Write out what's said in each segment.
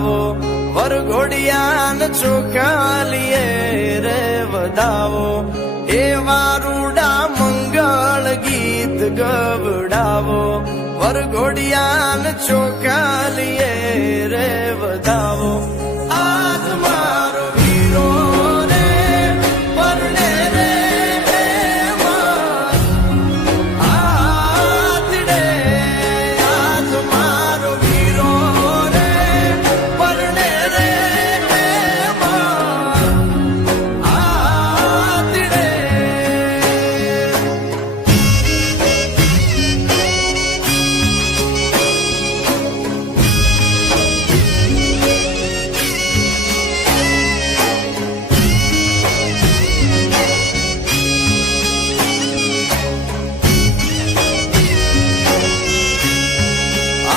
વધાવો વરઘોડિયાને ચોખાલીએ રે વધાવો એવા રૂડા મંગળ ગીત ગવડાવો વરઘોડિયાને ચોખાલીએ રે વધાવો આજ મારો વીરો રે પરણે રે આદડે આજ મારો વીરો રે પરણે રે આદડે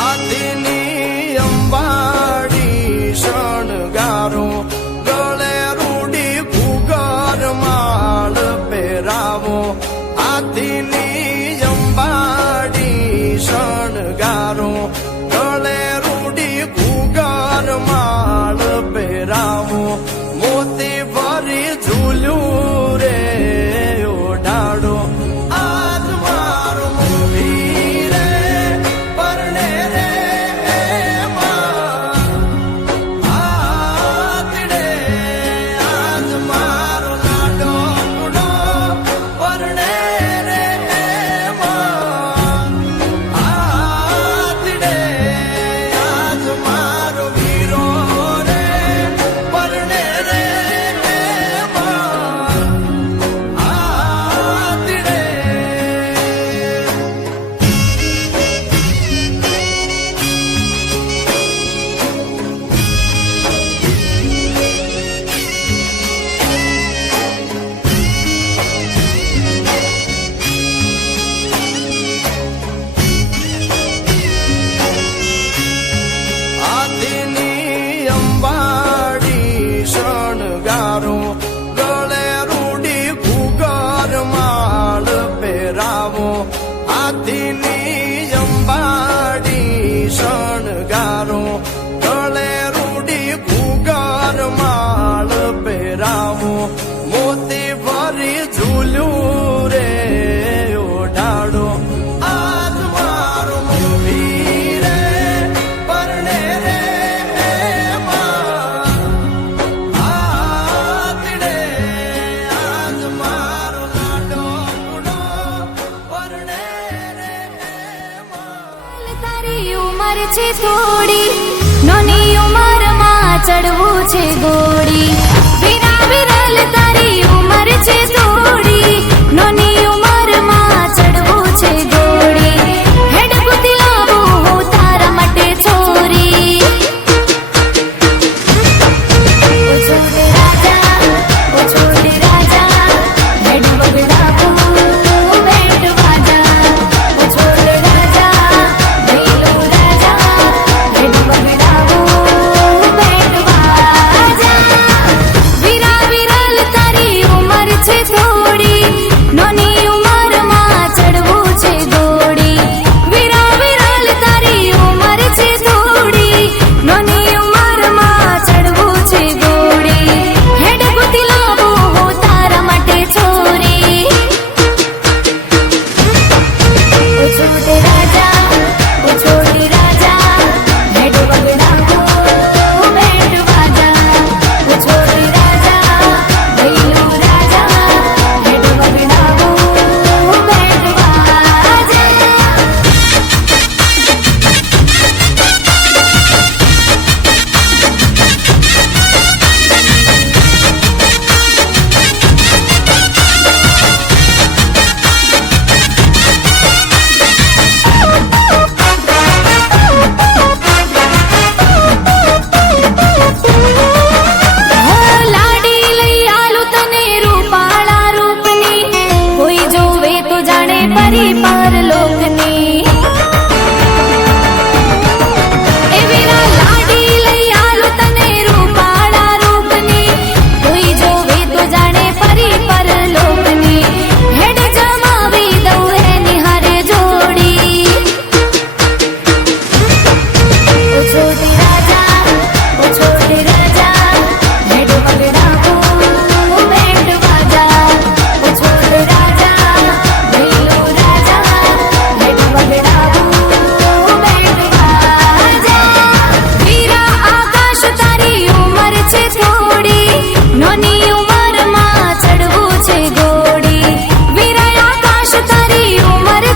આદિની અંબાડી શણગારો ગળે રૂડી ઘૂઘર માળ પહેરાવો આદિની અંબાડી શણગારો ગળે રૂડી ઘૂઘર માળ પહેરાવો મોતી ભરી ઝૂલ્યું રે ઓઢાડો આજ મારો વીર રે પરણે રે આદડે આજ મારો લાડો કુડો પરણે રે આદડે આજ મારો વીરો રે પરણે રે આદડે આદિની અંબાડી શણગારો ગળે રૂડી ઘૂઘર માળ પહેરાવો આદિની અંબાડી શણગારો ગળે રૂડી ઘૂઘર માળ પહેરાવો મોતી ભરી ઝૂલ્યું રે ઓઢાડો આજ મારો વીર રે પરણે રે આદડે આજ મારો લાડો કુડો પરણે રે તારી ઉંમર છે થોડી નાની ઉંમરમાં ચડવું છે ઘોડી વિના વિરલ તારી ઉંમર છે થોડી નાની ઉંમરમાં ચડવું છે ઘોડી હેડ કુતી લાવું હું તારા માટે છોરી ઓ છોડે રાજા હેડ બગડાવું બેટ વાજા ઓ છોડે રાજા ભૈલો રાજા હેડ બગડાવું બેટ વાજા વીરા વિરલ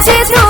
છે થોડી